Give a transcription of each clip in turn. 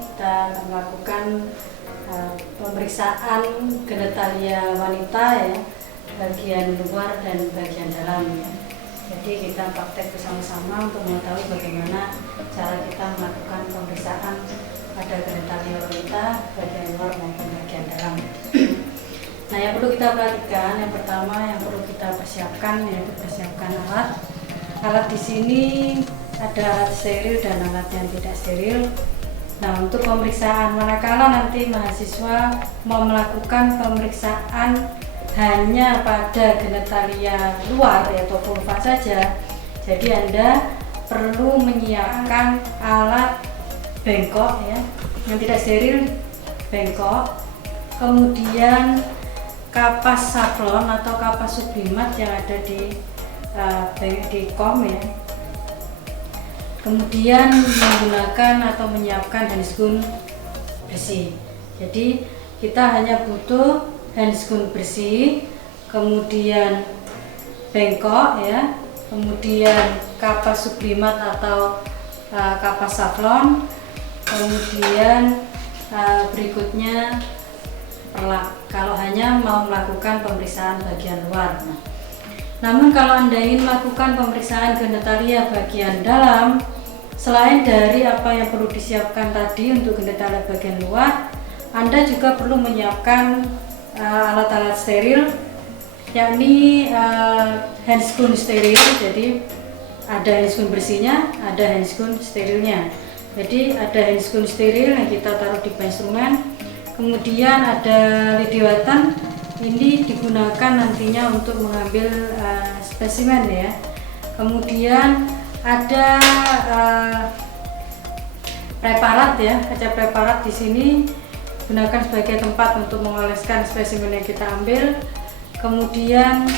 kita akan melakukan pemeriksaan genitalia wanita ya, bagian luar dan bagian dalam ya. Jadi kita praktek bersama-sama untuk mengetahui bagaimana cara kita melakukan pemeriksaan pada genitalia wanita bagian luar maupun bagian dalam. Nah, yang perlu kita perhatikan, yang pertama yang perlu kita persiapkan yaitu persiapkan alat. Alat di sini ada alat steril dan alat yang tidak steril. Nah, untuk pemeriksaan manakala nanti mahasiswa mau melakukan pemeriksaan hanya pada genitalia luar yaitu vulva saja, jadi Anda perlu menyiapkan alat bengkok ya, yang tidak steril bengkok, kemudian kapas sablon atau kapas sublimat yang ada di kom ya, kemudian menggunakan atau menyiapkan handscoon bersih. Jadi kita hanya butuh handscoon bersih, kemudian bengkok ya, kemudian kapas sublimat atau kapas sablon, kemudian berikutnya perlak kalau hanya mau melakukan pemeriksaan bagian luar. Namun kalau Anda ingin melakukan pemeriksaan genitalia bagian dalam, selain dari apa yang perlu disiapkan tadi untuk genitalia bagian luar, Anda juga perlu menyiapkan alat-alat steril, yakni handscoon steril. Jadi ada handscoon bersihnya, ada handscoon sterilnya. Jadi ada handscoon steril yang kita taruh di instrumen, kemudian ada lidi watan. Ini digunakan nantinya untuk mengambil spesimen ya. Kemudian ada preparat ya, kaca preparat di sini gunakan sebagai tempat untuk mengoleskan spesimen yang kita ambil. Kemudian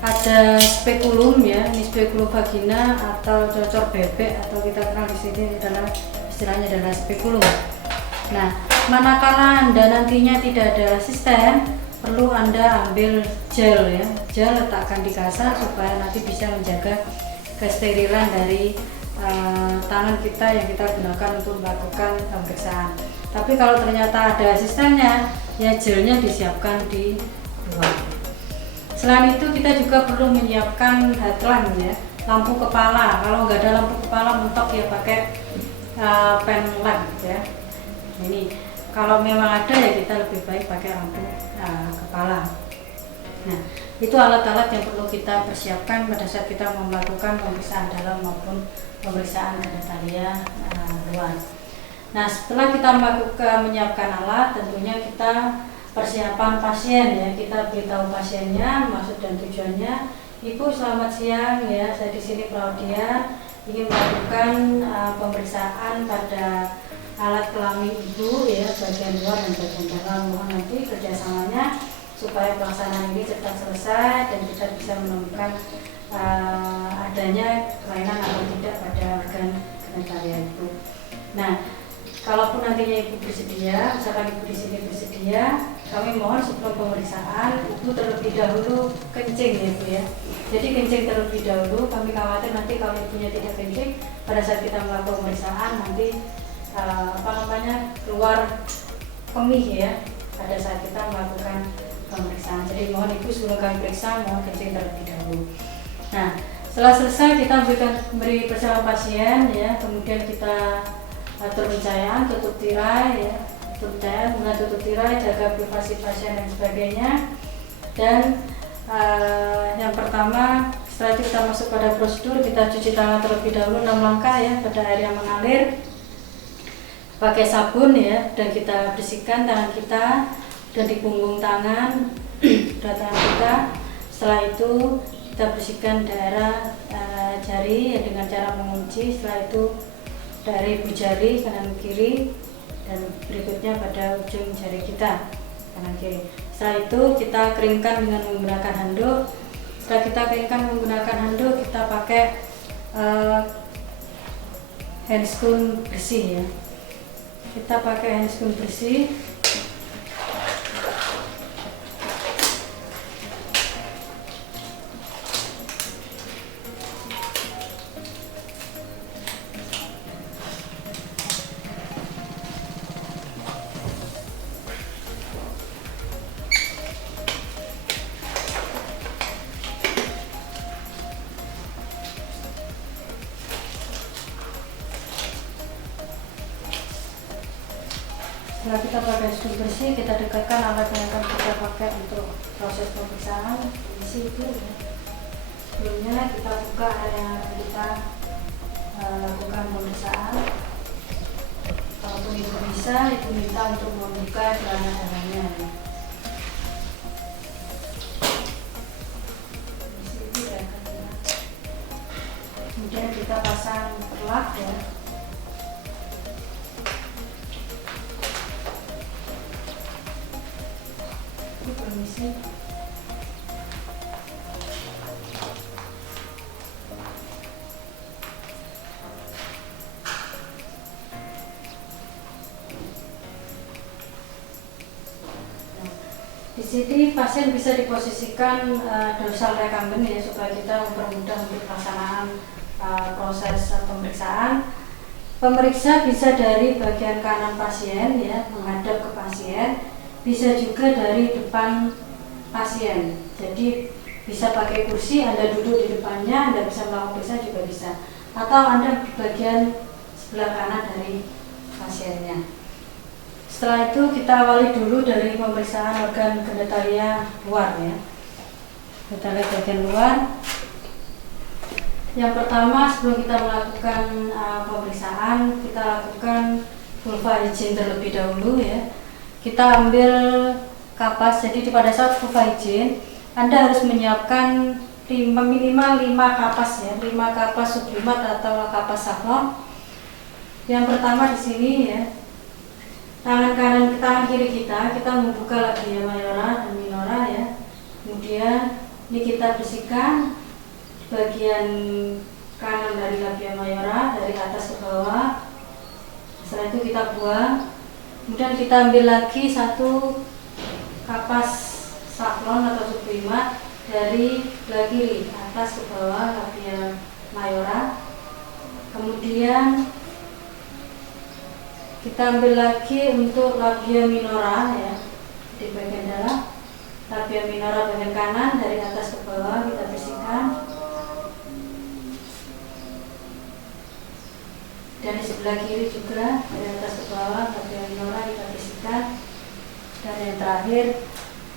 ada spekulum ya, ini spekulum vagina atau cocor bebek atau kita kenal di sini adalah istilahnya adalah spekulum. Nah, manakala Anda nantinya tidak ada asisten, perlu Anda ambil gel ya, gel letakkan di kasar supaya nanti bisa menjaga kesterilan dari tangan kita yang kita gunakan untuk melakukan pemeriksaan. Tapi kalau ternyata ada asistennya, ya gelnya disiapkan di luar. Selain itu kita juga perlu menyiapkan headlamp ya, lampu kepala. Kalau nggak ada lampu kepala mentok ya pakai pen lamp ya. Ini kalau memang ada ya kita lebih baik pakai lampu kepala. Nah, itu alat-alat yang perlu kita persiapkan pada saat kita mau melakukan pemeriksaan dalam maupun pemeriksaan genitalia luar. Nah, setelah kita menyiapkan alat, tentunya kita persiapan pasien ya, kita beritahu pasiennya maksud dan tujuannya. Ibu selamat siang ya, saya di sini Claudia ingin melakukan pemeriksaan pada alat kelamin ibu ya, bagian luar dan bagian dalam. Mohon nanti kerjasamanya supaya pelaksanaan ini cepat selesai dan kita bisa menemukan adanya kelainan atau tidak pada organ genitalia ibu. Nah, kalaupun nantinya ibu bersedia, misalkan ibu di sini bersedia, kami mohon sebelum pemeriksaan ibu terlebih dahulu kencing ya ibu ya. Jadi kencing terlebih dahulu, kami khawatir nanti kalau ibunya tidak kencing pada saat kita melakukan pemeriksaan nanti keluar kemih ya pada saat kita melakukan pemeriksaan. Jadi mohon ibu sebelum kami periksa mohon kencing terlebih dahulu. Nah, setelah selesai kita beri bersama pasien ya, kemudian kita atur pencahayaan, tutup tirai ya, tutup tirai, jaga privasi pasien dan sebagainya. Dan yang pertama, setelah itu kita masuk pada prosedur, kita cuci tangan terlebih dahulu 6 langkah ya pada air yang mengalir pakai sabun ya, dan kita bersihkan tangan kita dan di punggung tangan tangan kita. Setelah itu kita bersihkan daerah jari ya, dengan cara mengunci. Setelah itu dari ibu jari kanan kiri dan berikutnya pada ujung jari kita kanan kiri. Setelah itu kita keringkan dengan menggunakan handuk. Setelah kita keringkan menggunakan handuk, kita pakai handscoon bersih ya. Kita pakai handscoon bersih. Setelah kita pakai suhu bersih, kita dekatkan alat yang akan kita pakai untuk proses pemeriksaan. Isi itu ya. Sebelumnya kita buka area yang akan kita lakukan pemeriksaan. Kalaupun ibu bisa, ibu minta untuk membuka celana dalamnya. Kemudian kita pasang perlak ya. Permisi. Di sini pasien bisa diposisikan dorsal recumbent ya, supaya kita mempermudah untuk pelaksanaan proses pemeriksaan. Pemeriksa bisa dari bagian kanan pasien ya, menghadap ke pasien. Bisa juga dari depan pasien, jadi bisa pakai kursi, Anda duduk di depannya, Anda bisa melakukan periksa juga bisa, atau Anda di bagian sebelah kanan dari pasiennya. Setelah itu kita awali dulu dari pemeriksaan organ genitalia luar ya. Kita lihat bagian luar. Yang pertama, sebelum kita melakukan pemeriksaan, kita lakukan vulva hygiene terlebih dahulu ya. Kita ambil kapas, jadi pada saat vulva hygiene Anda harus menyiapkan minimal 5 kapas ya, 5 kapas sublimat atau kapas safflon. Yang pertama di sini ya, tangan kiri kita membuka labia mayora dan minora ya. Kemudian ini kita bersihkan bagian kanan dari labia mayora dari atas ke bawah. Setelah itu kita buang. Kemudian kita ambil lagi 1 kapas safflon atau sublimat dari belah kiri atas ke bawah labia mayora. Kemudian kita ambil lagi untuk labia minora ya, di bagian dalam. Labia minora bagian kanan dari atas ke bawah kita bersihkan. Dan di sebelah kiri juga dari atas ke bawah labia minora kita bersihkan. Dan yang terakhir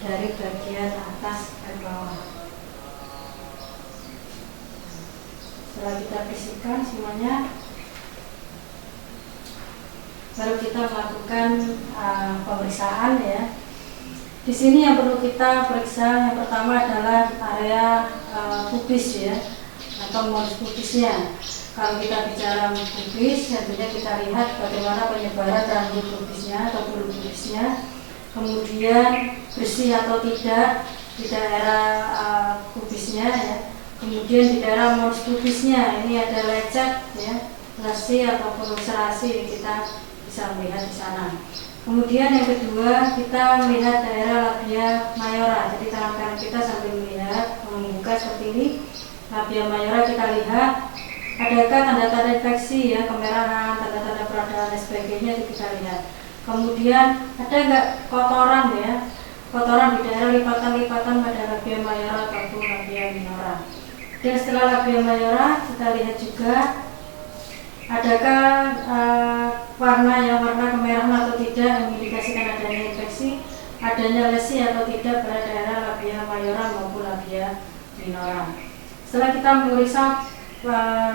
dari bagian atas ke bawah. Setelah kita bersihkan semuanya, baru kita melakukan pemeriksaan ya. Di sini yang perlu kita periksa yang pertama adalah area pubis ya, atau modus pubisnya. Kalau kita bicara pubis, tentunya kita lihat bagaimana penyebaran rambut pubisnya atau bulu pubisnya, kemudian bersih atau tidak di daerah pubisnya ya. Kemudian di daerah modus pubisnya ini ada lecet ya, lesi ataupun ulcerasi, kita bisa melihat di sana. Kemudian yang kedua, kita melihat daerah labia mayora. Jadi tangan kanan kita sambil melihat, membuka seperti ini. Labia mayora kita lihat, adakah tanda-tanda infeksi ya, kemerahan, tanda-tanda peradangan dan sebagainya, itu kita lihat. Kemudian ada nggak kotoran ya, kotoran di daerah lipatan-lipatan pada labia mayora ataupun labia minora. Dan setelah labia mayora, kita lihat juga adakah warna kemerahan atau tidak yang mengindikasikan adanya infeksi, adanya lesi atau tidak pada daerah labia mayora maupun labia minora. Setelah kita memeriksa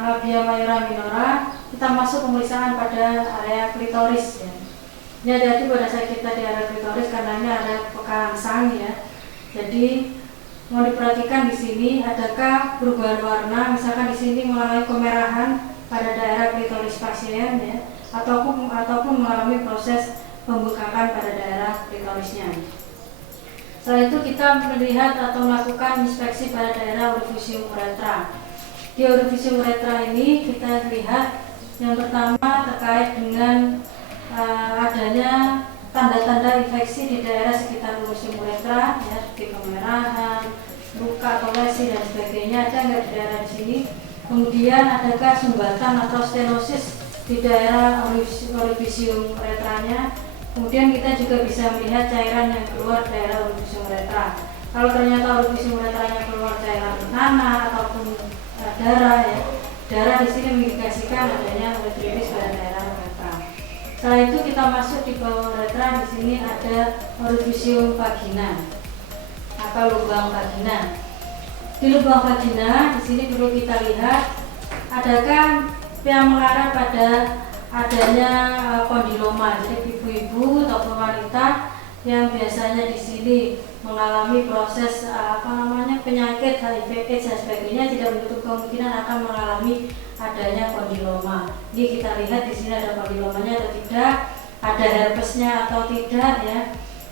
labia mayora minora, kita masuk pemeriksaan pada area klitoris ya. Ini hati-hati pada saat kita di area klitoris karena ini area perangsang ya. Jadi mau diperhatikan di sini adakah perubahan warna, misalkan di sini mengalami kemerahan pada daerah klitoris pasien ya, ataupun mengalami proses pembengkakan pada daerah klitorisnya. Setelah itu kita melihat atau melakukan inspeksi pada daerah orificium uretra. Di orificium uretra ini kita lihat yang pertama terkait dengan adanya tanda-tanda infeksi di daerah sekitar orificium uretra ya, seperti kemerahan, luka atau lesi dan sebagainya, ada nggak di daerah di sini. Kemudian adakah sumbatan atau stenosis di daerah orificium uretranya. Kemudian kita juga bisa melihat cairan yang keluar daerah orificium uretra. Kalau ternyata orificium uretranya keluar cairan nanah ataupun darah ya, darah di sini mengindikasikan adanya uretritis pada daerah uretra. Setelah itu kita masuk di bawah uretra. Di sini ada orifisium vagina atau lubang vagina. Di lubang vagina di sini perlu kita lihat adakah yang mengarah pada adanya kondiloma. Jadi ibu-ibu atau wanita yang biasanya di sini mengalami proses penyakit HIV/AIDS dan sebagainya tidak menutup kemungkinan akan mengalami adanya kondiloma. Ini kita lihat di sini ada kondilomanya atau tidak, ada herpesnya atau tidak ya.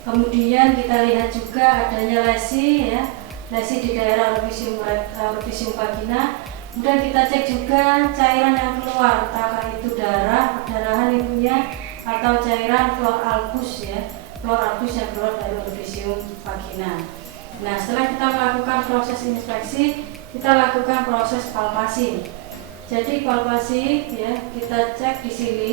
Kemudian kita lihat juga adanya lesi ya, lesi di daerah orifisium vagina. Kemudian kita cek juga cairan yang keluar, apakah itu darah, perdarahan ibunya atau cairan flor albus ya, flor albus yang keluar dari orifisium vagina. Nah, setelah kita melakukan proses inspeksi, kita lakukan proses palpasi. Jadi palpasi ya, kita cek di sini.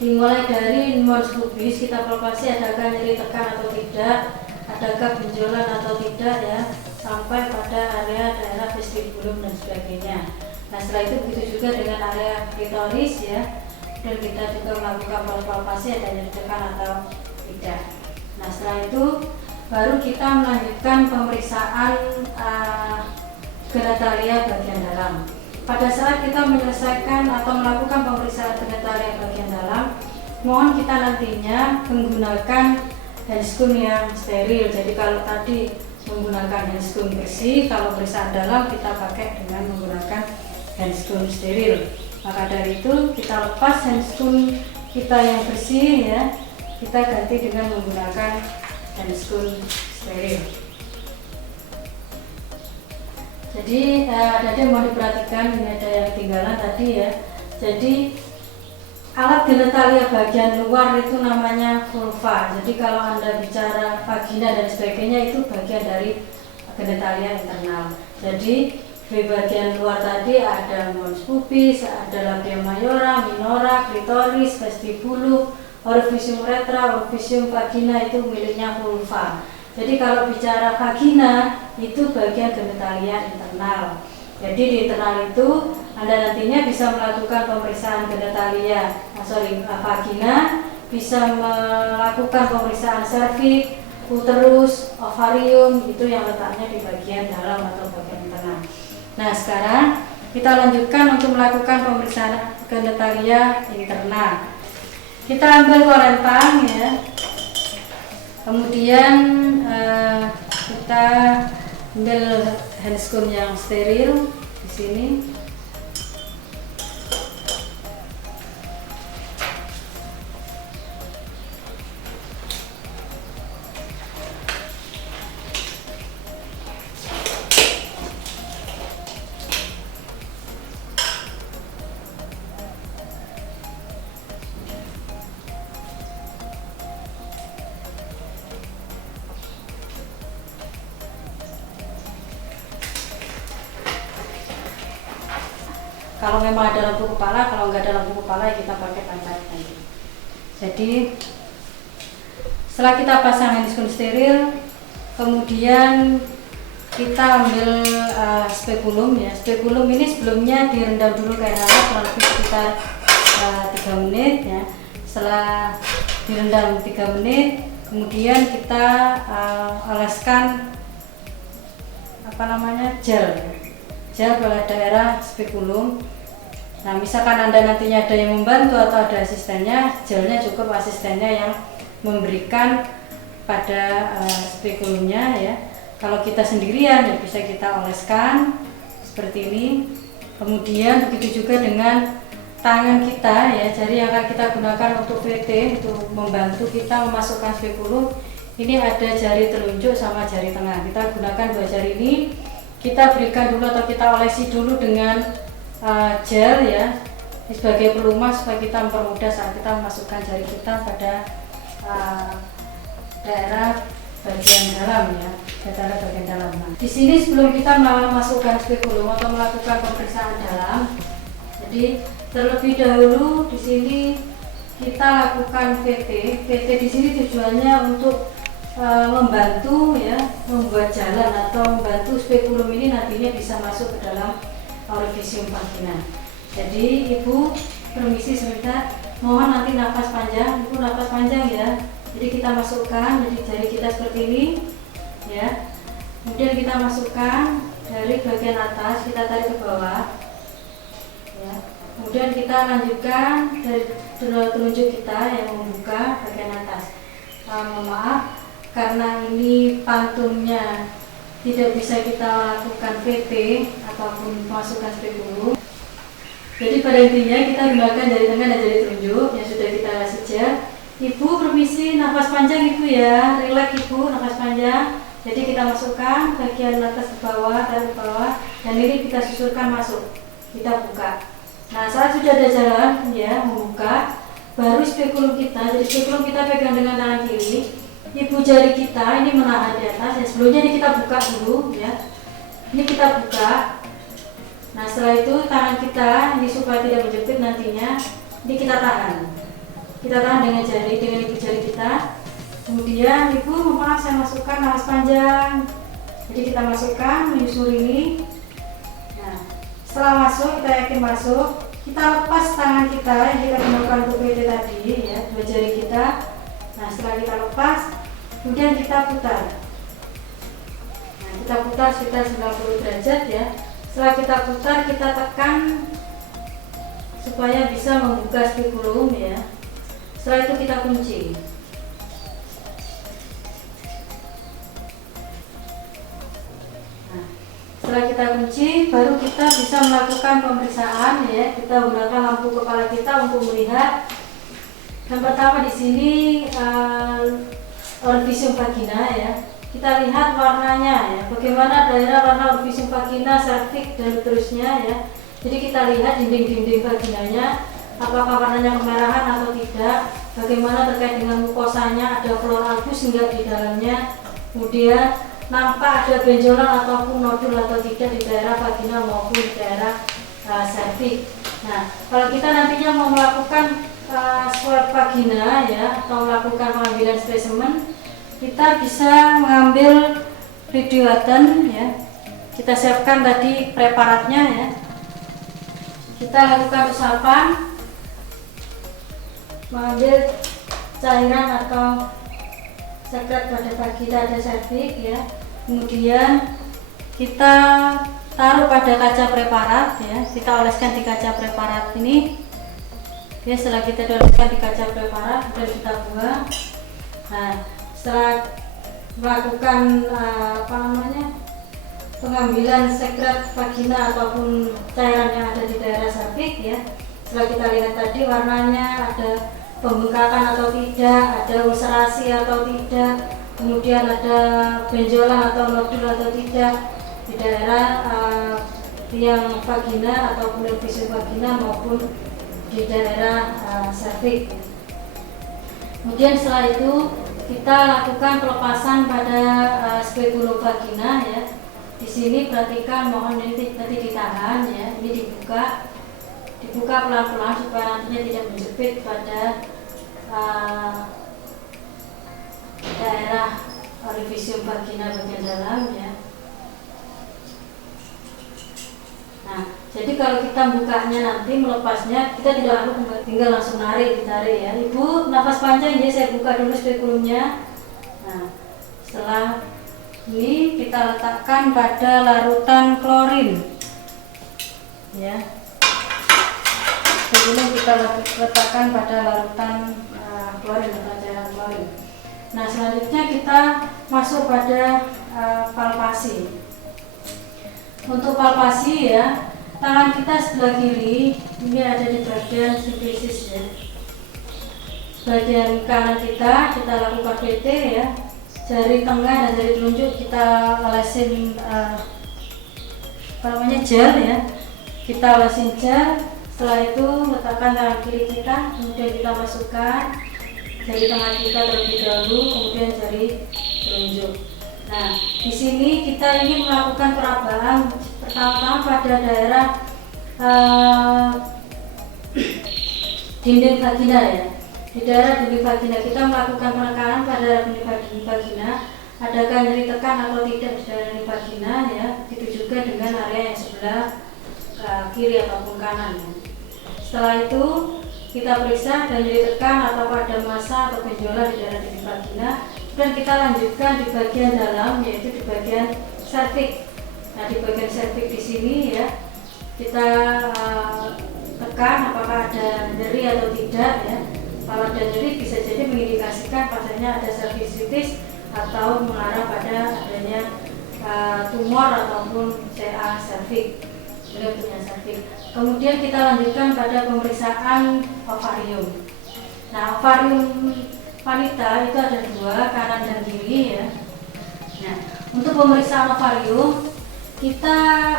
Dimulai dari mons pubis, kita palpasi adakah nyeri tekan atau tidak, adakah benjolan atau tidak ya, sampai pada area daerah vestibulum dan sebagainya. Nah, setelah itu begitu juga dengan area klitoris ya, dan kita juga melakukan palpasi ada nyeri tekan atau tidak. Nah, setelah itu baru kita melanjutkan pemeriksaan genitalia bagian dalam. Pada saat kita menyelesaikan atau melakukan pemeriksaan genitalia bagian dalam, mohon kita nantinya menggunakan handscoon yang steril. Jadi kalau tadi menggunakan handscoon bersih, kalau pemeriksaan dalam kita pakai dengan menggunakan handscoon steril. Maka dari itu kita lepas handscoon kita yang bersih ya, kita ganti dengan menggunakan handscoon steril. Jadi ada yang mau diperhatikan, ini ada yang ketinggalan tadi ya. Jadi alat genitalia bagian luar itu namanya vulva. Jadi kalau Anda bicara vagina dan sebagainya itu bagian dari genitalia internal. Jadi di bagian luar tadi ada mons pubis, ada labia mayora, minora, klitoris, vestibulum, orifisium uretra, orifisium vagina itu miliknya vulva. Jadi kalau bicara vagina itu bagian genitalia internal. Jadi di internal itu Anda nantinya bisa melakukan pemeriksaan genitalia, vagina, bisa melakukan pemeriksaan serviks, uterus, ovarium, itu yang letaknya di bagian dalam atau bagian internal. Nah, sekarang kita lanjutkan untuk melakukan pemeriksaan genitalia internal. Kita ambil korentang ya. Kemudian kita ambil handscoon yang steril di sini. Kalau memang ada lampu kepala, kalau nggak ada lampu kepala ya kita pakai pancaran lagi. Jadi setelah kita pasang handscoon steril, kemudian kita ambil spekulum ya. Spekulum ini sebelumnya direndam dulu ke air hangat kurang lebih sekitar 3 menit ya. Setelah direndam 3 menit, kemudian kita oleskan gel pada daerah spekulum. Nah, misalkan Anda nantinya ada yang membantu atau ada asistennya, gelnya cukup asistennya yang memberikan pada spekulumnya ya. Kalau kita sendirian ya bisa kita oleskan seperti ini. Kemudian begitu juga dengan tangan kita ya, jari yang akan kita gunakan untuk VT untuk membantu kita memasukkan spekulum. Ini ada jari telunjuk sama jari tengah. Kita gunakan 2 jari ini. Kita berikan dulu atau kita olesi dulu dengan gel ya, sebagai pelumas supaya kita mempermudah saat kita memasukkan jari kita pada daerah bagian dalam ya, daerah bagian dalam. Nah, di sini sebelum kita memasukkan spekulum atau melakukan pemeriksaan dalam, jadi terlebih dahulu di sini kita lakukan VT. VT di sini tujuannya untuk membantu ya, membuat jalan atau membantu spekulum ini nantinya bisa masuk ke dalam orifisium vagina. Jadi ibu permisi sebentar. mohon nanti nafas panjang, Ibu nafas panjang ya. Jadi kita masukkan, jadi jari kita seperti ini ya. Kemudian kita masukkan dari bagian atas, kita tarik ke bawah ya. Kemudian kita lanjutkan dari telunjuk kita yang membuka bagian atas. Mohon maaf karena ini pantunnya tidak bisa kita lakukan VT ataupun masukkan spekulum. Jadi pada intinya kita gunakan jari tengah dan jari telunjuk yang sudah kita sejar. Ibu permisi nafas panjang Ibu ya, rileks Ibu, nafas panjang. Jadi kita masukkan bagian atas ke bawah, tarik ke bawah, dan ini kita susurkan masuk, kita buka. Nah saat sudah ada jalan ya membuka, baru spekulum kita. Jadi spekulum kita pegang dengan tangan kiri, ibu jari kita ini menahan di atas. Ya sebelumnya ini kita buka dulu ya. Ini kita buka. Nah setelah itu tangan kita ini supaya tidak menjepit nantinya, ini kita tahan. Kita tahan dengan jari, dengan ibu jari kita. Kemudian ibu, maaf saya masukkan nafas panjang. Jadi kita masukkan menyusur ini. Nah, setelah masuk kita yakin masuk, kita lepas tangan kita yang kita gunakan untuk PT tadi ya, dua jari kita. Nah setelah kita lepas, kemudian kita putar. Nah kita putar sekitar 90 derajat ya. Setelah kita putar, kita tekan supaya bisa membuka spekulum ya. Setelah itu kita kunci. Setelah kita kunci, baru kita bisa melakukan pemeriksaan ya. Kita gunakan lampu kepala kita untuk melihat. Yang pertama di sini orificium vagina ya. Kita lihat warnanya ya. Bagaimana daerah warna orificium vagina, cervix dan seterusnya ya. Jadi kita lihat dinding-dinding vaginanya, apakah warnanya kemerahan atau tidak. Bagaimana terkait dengan mukosanya, ada flora albus enggak di dalamnya. Kemudian nampak ada benjolan ataupun nodul atau tidak di daerah vagina maupun di daerah cervix. Nah, kalau kita nantinya mau melakukan swab vagina ya atau melakukan pengambilan spesimen, kita bisa mengambil radioaten ya. Kita siapkan tadi preparatnya ya. Kita lakukan usapan, mengambil cairan atau sekret pada vagina ada cervix ya. Kemudian kita taruh pada kaca preparat ya, kita oleskan di kaca preparat ini ya. Setelah kita oleskan di kaca preparat, kemudian kita buang. Nah setelah melakukan pengambilan sekret vagina ataupun cairan yang ada di daerah cervix ya, setelah kita lihat tadi warnanya ada pembengkakan atau tidak, ada ulcerasi atau tidak, kemudian ada benjolan atau nodul atau tidak di daerah tiang vagina ataupun orificium vagina maupun di daerah cervix. Kemudian setelah itu kita lakukan pelepasan pada spekulum vagina ya. Di sini perhatikan, mohon ini tadi ditahan ya, ini dibuka pelan-pelan supaya nantinya tidak menjepit pada daerah orificium vagina bagian dalam ya. Nah, jadi kalau kita bukanya nanti melepasnya, kita tidak perlu tinggal langsung ditarik ya. Ibu nafas panjang ya, saya buka dulu spekulumnya. Nah, setelah ini kita letakkan pada larutan klorin ya. Sebelum kita letakkan pada larutan klorin atau cairan klorin. Nah selanjutnya kita masuk pada palpasi. Untuk palpasi ya, tangan kita sebelah kiri ini ada di bagian sifisis ya. Bagian kanan kita lakukan PT ya. Jari tengah dan jari telunjuk kita olesin gel ya. Kita olesin gel. Setelah itu letakkan tangan kiri kita, kemudian kita masukkan jari tengah kita terlebih dahulu, kemudian jari telunjuk. Nah, di sini kita ingin melakukan perabaan pertama-tama pada daerah dinding vagina ya. Di daerah dinding vagina kita melakukan penekanan pada dinding vagina. Adakah nyeri tekan atau tidak di daerah dinding vagina ya. Begitu juga dengan area yang sebelah kiri ataupun kanan ya. Setelah itu kita periksa ada nyeri tekan atau ada massa atau benjolan di daerah dinding vagina. Dan kita lanjutkan di bagian dalam, yaitu di bagian serviks. Nah, di bagian serviks di sini ya, kita tekan apakah ada nyeri atau tidak ya. Kalau ada nyeri bisa jadi mengindikasikan pasiennya ada cervicitis atau mengarah pada adanya tumor ataupun CA serviks, beliau punya serviks. Kemudian kita lanjutkan pada pemeriksaan ovarium. Nah, ovarium wanita itu ada dua, kanan dan kiri ya. Nah, untuk pemeriksaan ovarium kita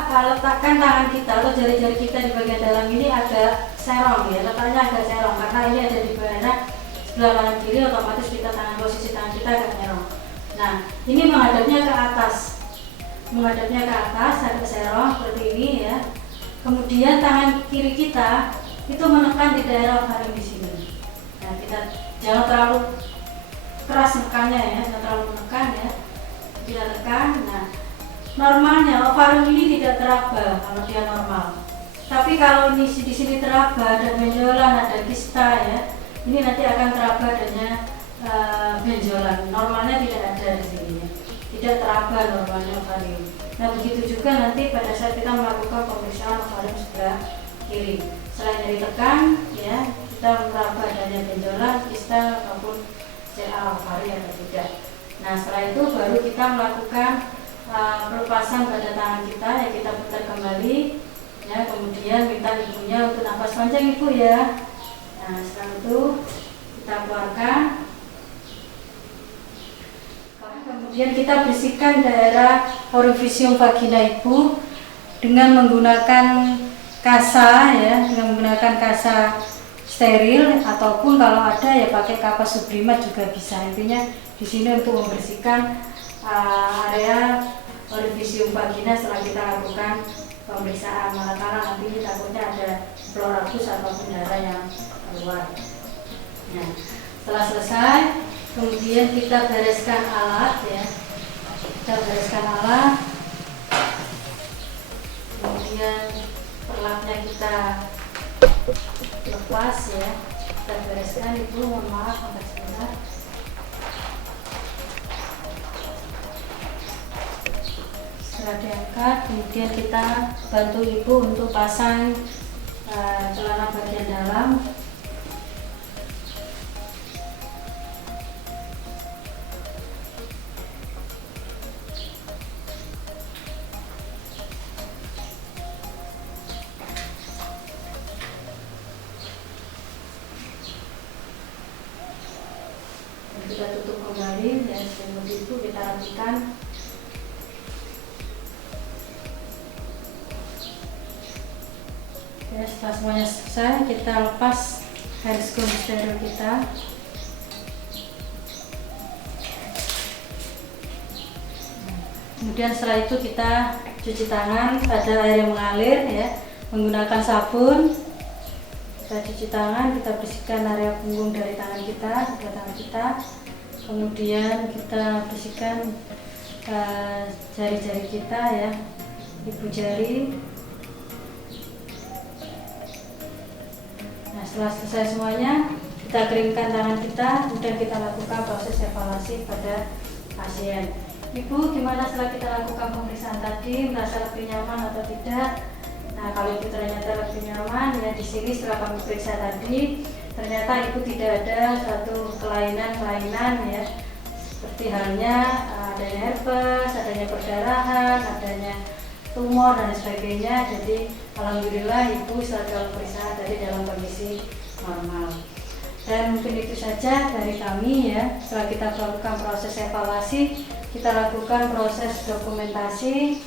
letakkan tangan kita atau jari-jari kita di bagian dalam ini agak serong ya, letaknya agak serong karena ini ada di daerah sebelah kanan kiri, otomatis kita posisi tangan kita agak serong. Nah, ini menghadapnya ke atas, agak serong seperti ini ya. Kemudian tangan kiri kita itu menekan di daerah ovarium di sini. Nah, kita jangan terlalu keras nekannya ya, jangan terlalu menekan ya. Kita tekan. Nah, normalnya ovarium ini tidak teraba kalau dia normal. Tapi kalau ini di sini teraba, ada benjolan, ada kista ya, ini nanti akan teraba adanya benjolan. Normalnya tidak ada di sini ya. Tidak teraba normalnya ovarium. Nah, begitu juga nanti pada saat kita melakukan pemeriksaan ovarium sebelah kiri. Selain dari tekan ya, kita meraba adanya benjolan, kista ataupun CA ovarium atau tidak. Nah, setelah itu baru kita melakukan pelepasan pada tangan kita ya, kita putar kembali ya, kemudian minta ibunya untuk nafas panjang ibu ya. Nah, setelah itu kita keluarkan, kemudian kita bersihkan daerah orifisium vagina ibu dengan menggunakan kasa ya, dengan menggunakan kasa steril ataupun kalau ada ya pakai kapas sublimat juga bisa. Intinya di sini untuk membersihkan area orifisium vagina setelah kita lakukan pemeriksaan, manakala nanti takutnya ada floratus ataupun darah yang keluar. Nah, setelah selesai, kemudian kita bereskan alat ya, kemudian perlapnya kita lepas ya, kita bereskan. Itu mohon maaf angkat sebentar. Setelah diangkat, kemudian kita bantu ibu untuk pasang celana bagian dalam. Dan kita tutup kembali ya, setelah itu kita rapikan. Ya, setelah semuanya selesai, kita lepas handscoon steril kita. Kemudian setelah itu kita cuci tangan pada air yang mengalir ya, menggunakan sabun. Kita cuci tangan, kita bersihkan area punggung dari tangan kita, sebelah tangan kita. Kemudian kita bersihkan jari-jari kita ya, ibu jari. Nah, setelah selesai semuanya, kita keringkan tangan kita, kemudian kita lakukan proses evaluasi pada pasien. Ibu, gimana setelah kita lakukan pemeriksaan tadi, merasa lebih nyaman atau tidak? Nah, kalau ibu ternyata lebih nyaman, ya di sini setelah kami periksa tadi, ternyata ibu tidak ada suatu kelainan-kelainan ya, seperti halnya adanya herpes, adanya perdarahan, adanya tumor dan sebagainya. Jadi alhamdulillah ibu setelah pemeriksaan tadi dalam kondisi normal. Dan mungkin itu saja dari kami ya. Setelah kita melakukan proses evaluasi, kita lakukan proses dokumentasi,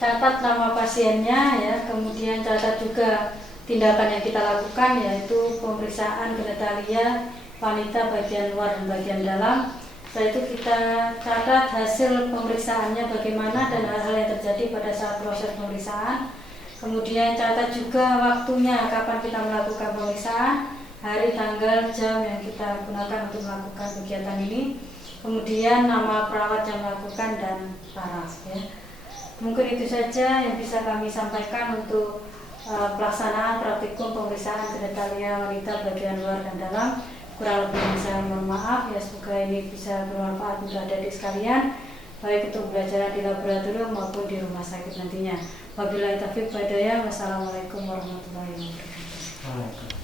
catat nama pasiennya ya, kemudian catat juga tindakan yang kita lakukan, yaitu pemeriksaan genitalia wanita bagian luar dan bagian dalam. Setelah itu kita catat hasil pemeriksaannya bagaimana dan hal-hal yang terjadi pada saat proses pemeriksaan. Kemudian catat juga waktunya kapan kita melakukan pemeriksaan, hari, tanggal, jam yang kita gunakan untuk melakukan kegiatan ini. Kemudian nama perawat yang melakukan dan taraf ya. Mungkin itu saja yang bisa kami sampaikan untuk pelaksanaan praktikum pemeriksaan genitalia wanita bagian luar dan dalam. Kurang lebihnya saya mohon maaf ya, semoga ini bisa bermanfaat untuk adik-adik sekalian, baik untuk belajar di laboratorium maupun di rumah sakit nantinya. Wabillahi taufiq wal hidayah. Wassalamualaikum warahmatullahi wabarakatuh.